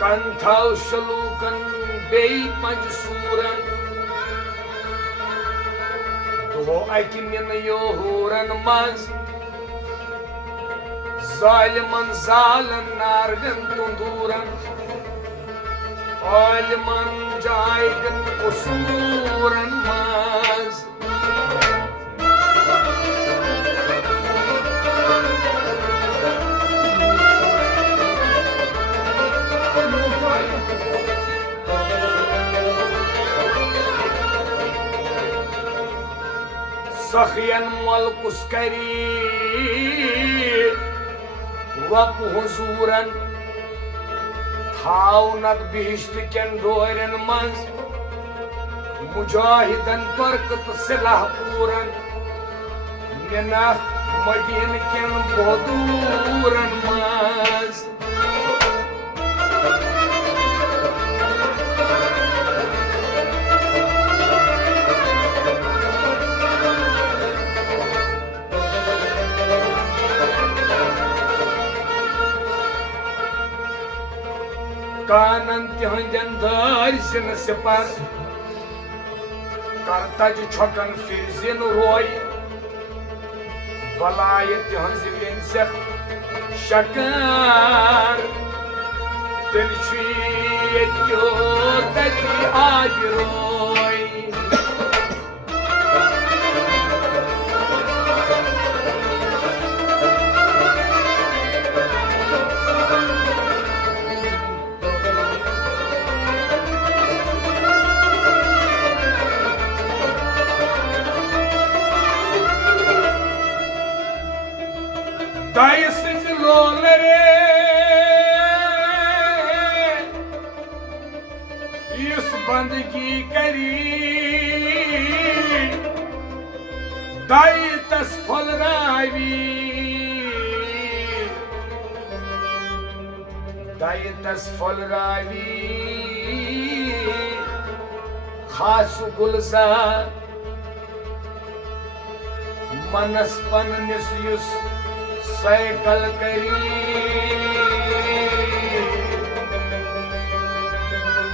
कंथाव शलूकन बेई पंज सूरन दो अकिन योहूरन मज जालिमन जालन नारगन तुंदूरन आलिमन जायगन कुसूरन मज सखियन मलकुस करी वप हुजूरन थावनक बिहिश्त केन डोरन मज मुजाहिदन बरकत सिलाह पूरन मिना मदीन केन बहदूरन मज कानन तिहंदन दार जिन सिपर करतज छकन फिर जिन रोय बलाय तिहंज वेंस शकार तिल यो तजी आज रोय दाइस लोल रे इस बंदगी करी दाई तस फलरावी दाई तस फलरावी खास गुलजार मनस पन निसयुस साइकिल करी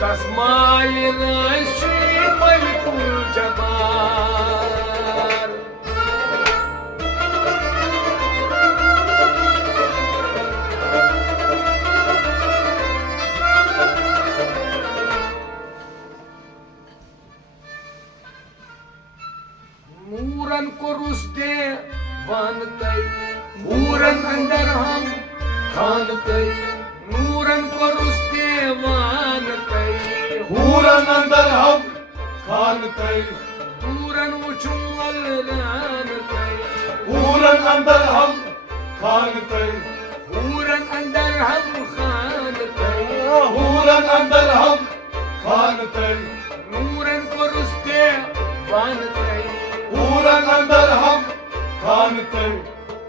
तस्माल राशि मलकुल जबार नूरन को रुस्ते वानते नूरन अंदर हम खानते नूरन को रुस्ते वानते हूरन अंदर हम खानते दूरन उछुमल रानते हूरन अंदर हम खानते दूरन अंदर हम खानते हूरन अंदर हम खानते नूरन को रुस्ते वानते हूरन अंदर हम खानते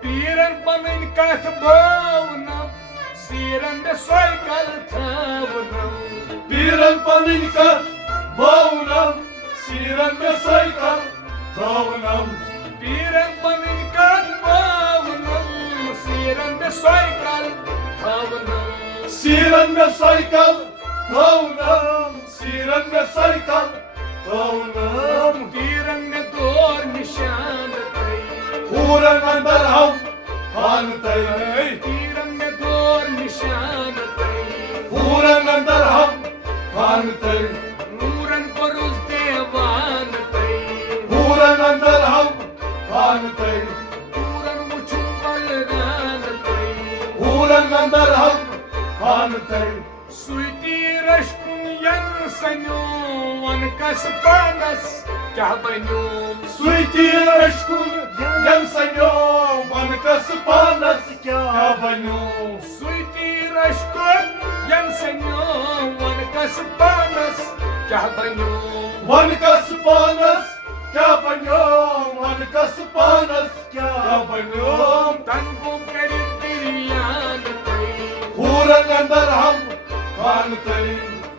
पीरन पमिन कथ भावना सीरन में साइकिल थावना पीरन पनिन का भावनम सीरन में साइकिल थावनम पीरन पमिन कथ भावना सीरन में साइकिल थावना सीरन में साइकिल थावनम सीरन में साइकिल थावनम पीरन में दौर निशान कई हूरन अंदर हम खानते पीरन में दौर निशान कई हूरन अंदर हम खानते नूरन को रुस देवान कई हूरन अंदर हम खानते नूरन मुछुमल रान कई हूरन अंदर हम खानते सुइती रश्कुन यन सन्यो वन कस पानस क्या बन्यो स्वीटी रश्कुन यम संयो वन कस पानस क्या बन्यो सुइती रश्कुन यन सन्यो वन कस पानस क्या बन्यो वन कस पानस क्या बन्यो वन कस पानस क्या बन्यो तन को करी तिरियान कई हूरन अंदर हम खानते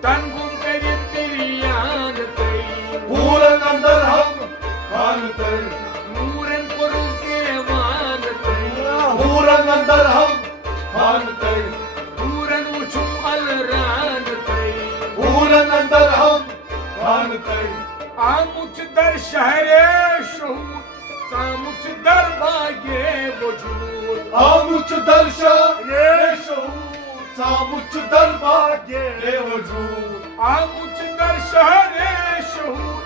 तन को करी तिरियान कई हूरन अंदर हम खानते नूरन को रुस देवान कई हूरन अंदर हम खानते नूरन उछुमल रान तई आमुच दर शहरे शहूर सामुच दर बागे वजूद आमुच दर्शा रे शहूर सामुच दरबागे वजूद आमुच दर शहरे शहूर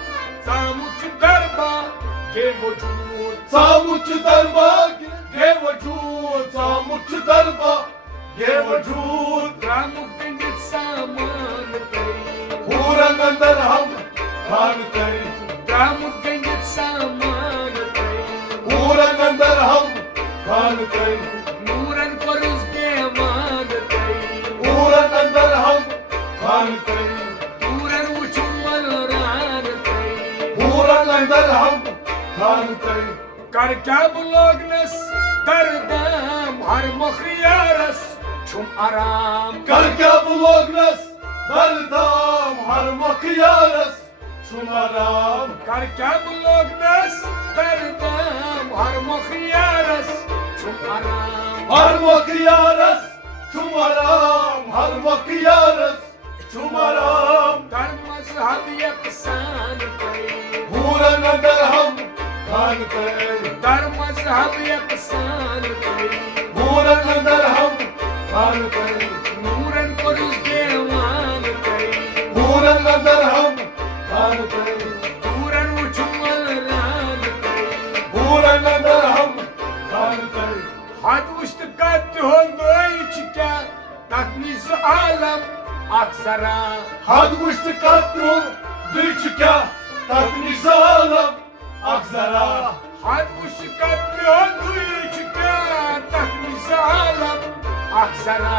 सामुच दर बागे वजूद सामुच दरबागे वजूद सामुच दरबागे वजूद रामुक गंडित सामान तई पूरन अंदर हम खान तई रामुक गंडित सामान तई पूरन अंदर हम खान तई नूरन परुस के मान तई पूरन अंदर हम खान तई नूरन उचुमल रान तई पूरन अंदर हम खान तई कर क्या बुलोगनस दरदाम हर मुखियारस छुम आराम कर क्या बुलोगनस दरदाम हर मखियारस शुमाराम कर क्या बुलोगनस दरदाम हर मुखियारस छुम आराम हर मखियारस शुमाराम हर मखियारस शुमाराम दर मजहब यकसान कई पूरन अंदर हम खान तई दर मजहब यकसान कई पूरन अंदर हम खान तई नूरन पुरुष देवान कई पूरन अंदर हम खान तई नूरन उचुमल रान कई पूरन अंदर हम खान तई हद उश्त कत होंदोइच क्या तकनीस आलम अक्सरा हद मुश्त कत्तू दुच क्या तकनी सालम अक्सरा हद उश्त कत होंदोइच क्या तकनीस आलम अक्सरा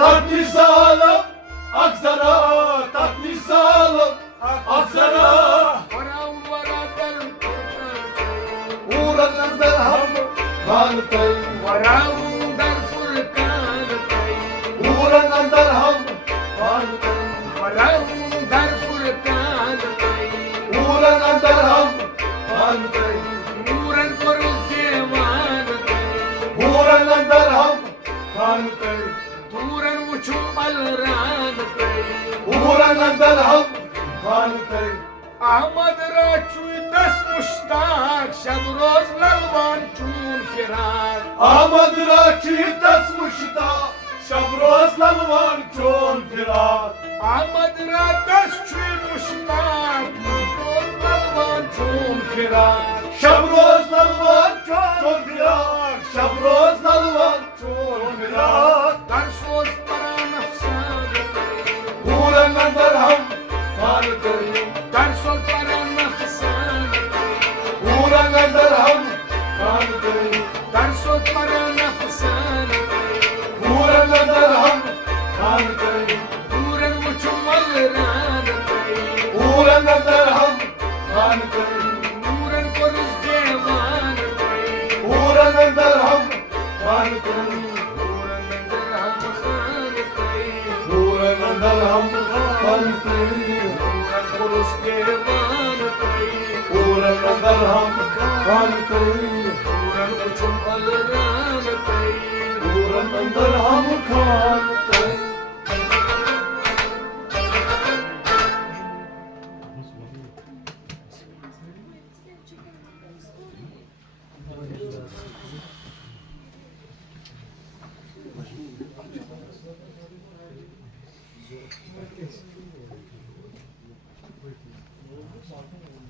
तकनी सालम अक्सरा तकनी सालम अक्सरा वराम वरा दल पूरन अंदर हम खान तई वराम दल फुरकान कई पूरन अंदर हम खान तई वराम दल फुरकान कई पूरन अंदर हम खान तई नूरन पुरुष देवान कई पूरन अंदर हम खान तई दूरन उचु अलरान कई पूरन अंदर हम खान तई अहमद राचुई दस मुश्ताक शब रोज ललवान चून फिराक आमद राची दस मुश्ता शब रोज ललवान चोन फिराक अहमद रा दस चुई मुश्ताक रोज ललवान चून फिराक शब रोज ललवान चोन फिराक शब रोज ललवान चोन फिराक दर सोच परान अफसान कई पूरन अंदर हम खान तई दर सोच परान अफसान कई पूरन अंदर हम खान तई दर सोच परान अफसान कई पूरन अंदर हम खान तई दूरन उचु अलरान कई पूरन अंदर हम खान तई नूरन पुरुष देवान कई पूरन अंदर हम खान तई नूरन अंदर हम खान कई पूरन अंदर हम खान तई नूरन पुरुष देवान कई पूरन अंदर हम खान तई नूरन उचु अलरान कई पूरन अंदर हम खान तई Thank you.